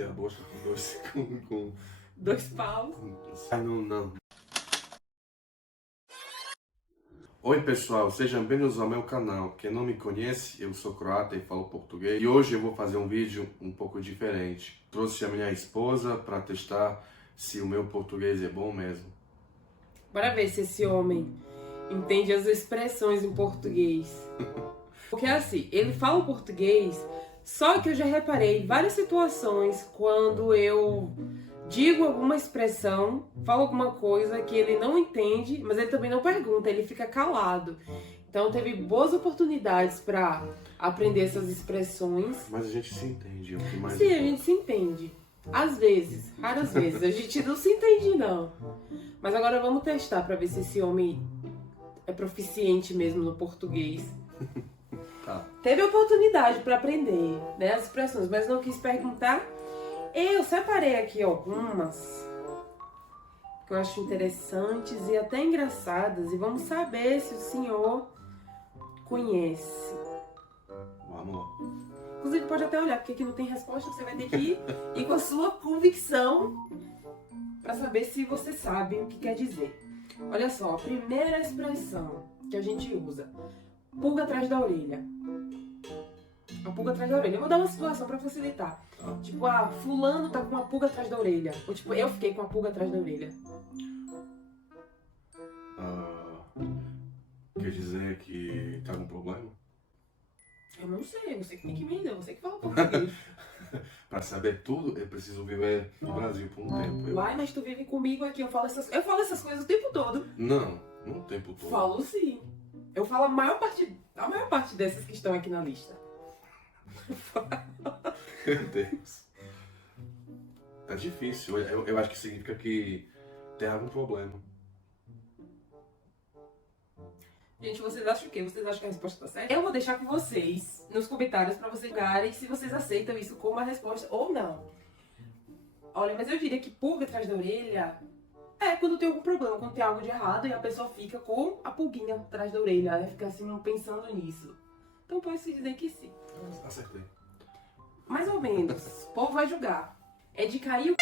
bater a bocha com dois... com... Dois paus. Ai, não. Oi pessoal, sejam bem-vindos ao meu canal. Quem não me conhece, eu sou croata e falo português. E hoje eu vou fazer um vídeo um pouco diferente. Trouxe a minha esposa para testar se o meu português é bom mesmo. Bora ver se esse homem entende as expressões em português. Porque assim, ele fala português, só que eu já reparei várias situações quando eu digo alguma expressão, falo alguma coisa que ele não entende, mas ele também não pergunta, ele fica calado. Então teve boas oportunidades para aprender essas expressões. Mas a gente se entende, é o que mais Sim, a importa. gente se entende. Às vezes, raras vezes, a gente não se entende não. Mas agora vamos testar para ver se esse homem é proficiente mesmo no português. Tá. Teve oportunidade para aprender, né, as expressões, mas não quis perguntar. Eu separei aqui algumas que eu acho interessantes e até engraçadas. E vamos saber se o senhor conhece. Vamos lá. Inclusive pode até olhar, porque aqui não tem resposta. Você vai ter que ir com a sua convicção para saber se você sabe o que quer dizer. Olha só, a primeira expressão que a gente usa. Pulga atrás da orelha. A pulga atrás da orelha. Eu vou dar uma situação pra facilitar. Tipo, fulano tá com uma pulga atrás da orelha. Ou tipo, eu fiquei com uma pulga atrás da orelha. Quer dizer que tá com problema? Eu não sei, você que tem que me entender, você que fala português. Para saber tudo, eu preciso viver no Brasil por um tempo. Uai, mas tu vive comigo aqui, eu falo essas coisas o tempo todo. Não o tempo todo. Falo sim. Eu falo a maior parte dessas que estão aqui na lista. Meu Deus. Tá difícil. Eu acho que significa que tem algum problema. Gente, vocês acham o quê? Vocês acham que a resposta tá certa? Eu vou deixar com vocês nos comentários pra vocês julgarem se vocês aceitam isso como uma resposta ou não. Olha, mas eu diria que pulga atrás da orelha é quando tem algum problema, quando tem algo de errado e a pessoa fica com a pulguinha atrás da orelha, né? Fica assim pensando nisso. Então pode-se dizer que sim. Acertei. Mais ou menos. O povo vai julgar. É de cair o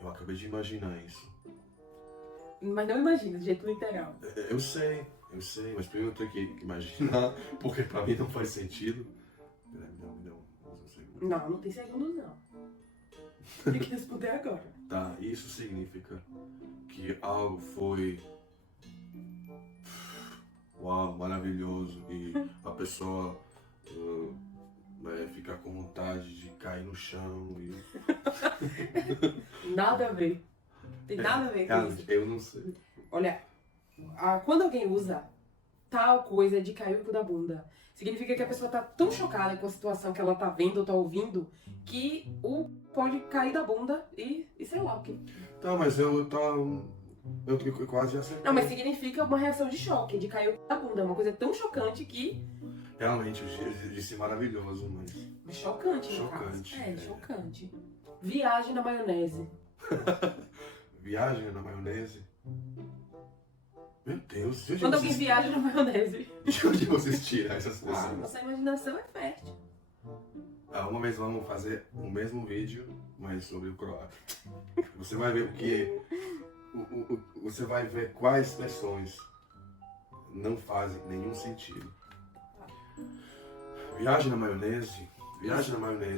Eu acabei de imaginar isso. Mas não imagina, de jeito literal. Eu sei, mas primeiro eu tenho que imaginar, porque pra mim não faz sentido. Peraí, me dá um segundo. Não tem segundos não. Tem que responder agora. Tá, isso significa que algo foi uau, maravilhoso e a pessoa vai ficar com vontade de cair no chão e... Nada a ver. Tem nada a ver com isso. Eu não sei. Olha, quando alguém usa tal coisa de cair o cu da bunda, significa que a pessoa tá tão chocada com a situação que ela tá vendo ou tá ouvindo que pode cair da bunda e sei lá o que. Tá, mas eu quase acertei. Não, mas significa uma reação de choque, de cair o cu da bunda. É uma coisa tão chocante que... Realmente, eu disse maravilhoso, mas... Chocante, no Chocante. caso. Chocante. Viagem na maionese. Viagem na maionese? Meu Deus, de onde Quando alguém vocês... viaja na maionese. De onde vocês tiram essas coisas? Nossa imaginação é fértil. Uma vez vamos fazer o mesmo vídeo, mas sobre o croata. Você vai ver o que... Você vai ver quais expressões não fazem nenhum sentido. Viagem na maionese,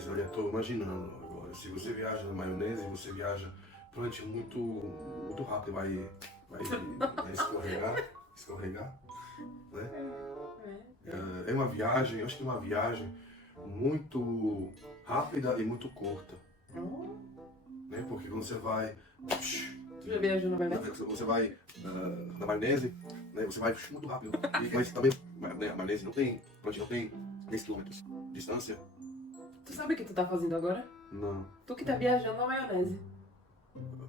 olha, eu tô imaginando agora. Se você viaja na maionese, você viaja durante muito rápido, vai escorregar, né? É uma viagem, eu acho que é uma viagem muito rápida e muito curta, né? Porque quando você vai... Tu já viajou na maionese? Você vai na maionese, né? Você vai muito rápido. Mas também a maionese não tem 10 km de distância. Tu sabe o que tu tá fazendo agora? Não. Tu que tá viajando na maionese.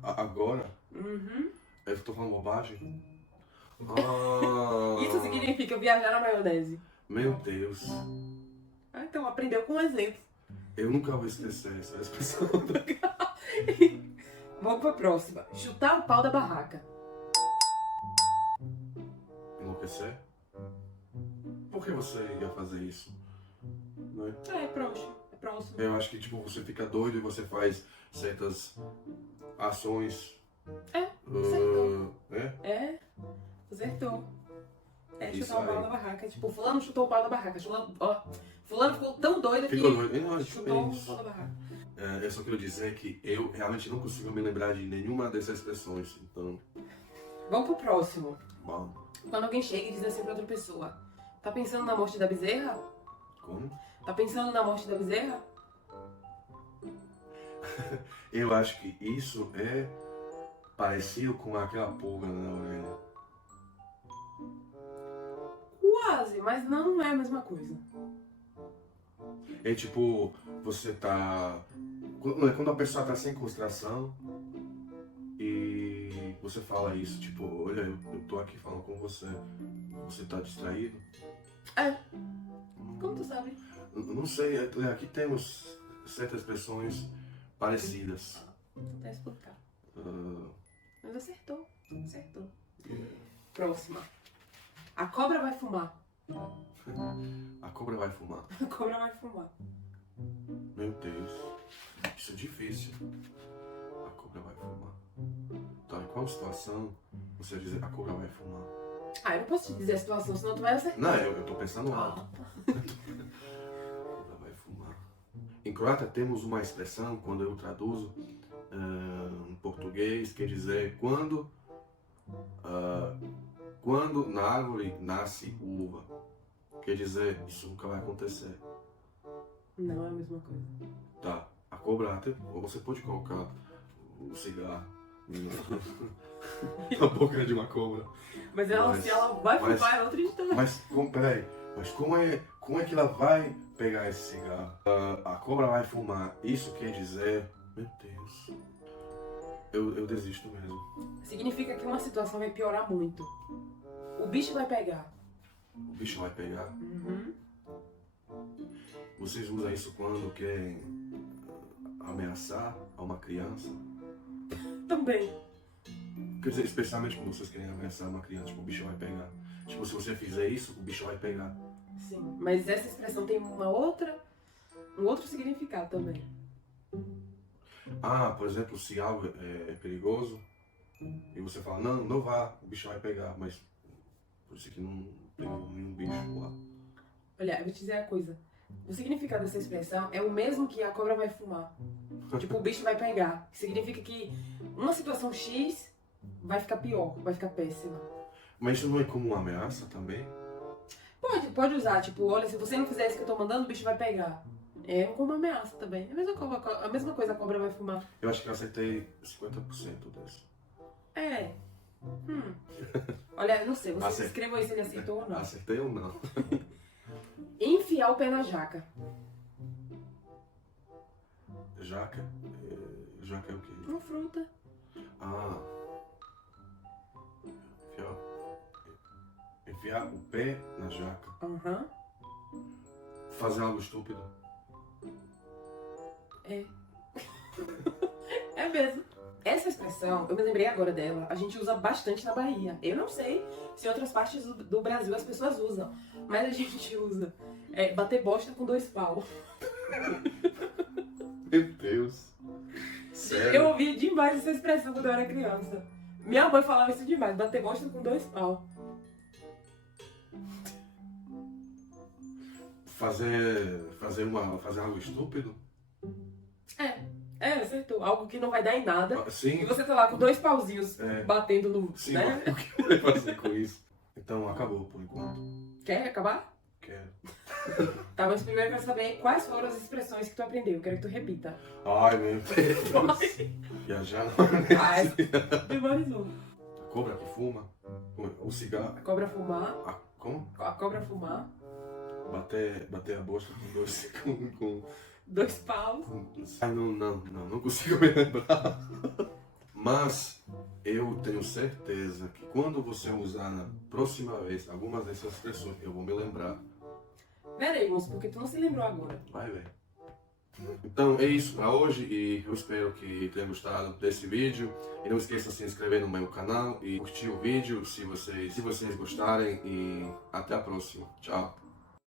Agora? Uhum. Eu tô falando bobagem? Isso significa viajar na maionese. Meu Deus. Então aprendeu com um exemplo. Eu nunca vou esquecer essa expressão. Vamos pra próxima. Chutar o pau da barraca. Enlouquecer? por que você ia fazer isso? Não é? É próximo. É próximo. Eu acho que tipo, você fica doido e você faz certas ações. Acertou. Né? Acertou. Isso Chutar o pau aí. da barraca. Tipo, fulano chutou o pau da barraca. Fulano ficou tão doido Ficou que doido. Não, chutou o isso. pau da barraca. Eu só quero dizer que eu realmente não consigo me lembrar de nenhuma dessas expressões. Então, Vamos pro próximo. bom, Quando alguém chega e diz assim pra outra pessoa: tá pensando na morte da bezerra? como? Tá pensando na morte da bezerra? Eu acho que isso é parecido com aquela pulga na orelha. Quase, mas não é a mesma coisa. É tipo, você tá. Quando a pessoa tá sem concentração e você fala isso, tipo, olha, eu tô aqui falando com você, você tá distraído? Como tu sabe? Não sei, aqui temos certas expressões parecidas. Não tá explicado. Ah, Mas acertou. Acertou. Próxima. A cobra vai fumar. a cobra vai fumar. A cobra vai fumar. Meu Deus, isso é difícil. A cobra vai fumar. Então, em qual situação você vai dizer a cobra vai fumar? Eu não posso te dizer a situação, senão tu vai acertar. Não, eu tô pensando alto. A cobra vai fumar. Em croata temos uma expressão, quando eu traduzo em português, quer dizer quando na árvore nasce uva. Quer dizer, isso nunca vai acontecer. Não é a mesma coisa. Tá, a cobra até você pode colocar o cigarro na boca de uma cobra. Mas ela, Mas- se ela vai mas- fumar, é outra história. Mas peraí, mas como é que ela vai pegar esse cigarro? A cobra vai fumar. Isso quer dizer, meu Deus, eu desisto mesmo. Significa que uma situação vai piorar muito. O bicho vai pegar. O bicho vai pegar. Uhum. Vocês usam isso quando querem ameaçar a uma criança? Também. Quer dizer, especialmente quando vocês querem ameaçar uma criança, tipo, o bicho vai pegar. Tipo, se você fizer isso, o bicho vai pegar. Sim. Mas essa expressão tem um outro significado também. Ah, por exemplo, se algo é perigoso e você fala, não, não vá, o bicho vai pegar, mas por isso que não pegou nenhum bicho lá. Olha, eu vou te dizer a coisa. O significado dessa expressão é o mesmo que a cobra vai fumar. Tipo, o bicho vai pegar. Significa que uma situação X vai ficar pior, vai ficar péssima. Mas isso não é como uma ameaça também? Pode usar, tipo, olha, se você não fizer isso que eu tô mandando, o bicho vai pegar. É como ameaça também. É a mesma coisa, a cobra vai fumar. Eu acho que eu acertei 50% dessa. É. Olha, não sei, você Acertei. escreva aí se ele aceitou ou não. Acertei ou não? Enfiar o pé na jaca. Jaca? Jaca é o quê? Uma fruta. Ah. Enfiar o pé na jaca. Aham. Fazer algo estúpido. É. É mesmo. Essa expressão, eu me lembrei agora dela, a gente usa bastante na Bahia. Eu não sei se em outras partes do Brasil as pessoas usam, mas a gente usa. Bater bosta com 2 paus. Meu Deus. Sério? Eu ouvia demais essa expressão quando eu era criança. Minha mãe falava isso demais, bater bosta com 2 paus. Fazer algo estúpido? Acertou. Algo que não vai dar em nada. E Sim. você tá lá com 2 pauzinhos É. batendo no. Sim, Né? o que eu vou fazer com isso? Então acabou por enquanto. Quer acabar? Quero. Tá, mas primeiro eu quero saber quais foram as expressões que tu aprendeu. Eu quero que tu repita. Ai, meu Deus. Viajar Ah, memorizou. A cobra que fuma. O cigarro. A cobra fumar. Como? A cobra fumar. Bater a bosta com dois. Com... 2 paus. Ai, não consigo me lembrar. Mas eu tenho certeza que quando você usar na próxima vez algumas dessas expressões, eu vou me lembrar. Veremos, porque tu não se lembrou agora. Vai ver. Então é isso para hoje e eu espero que tenham gostado desse vídeo. E não esqueça de se inscrever no meu canal e curtir o vídeo se vocês gostarem. E até a próxima. Tchau.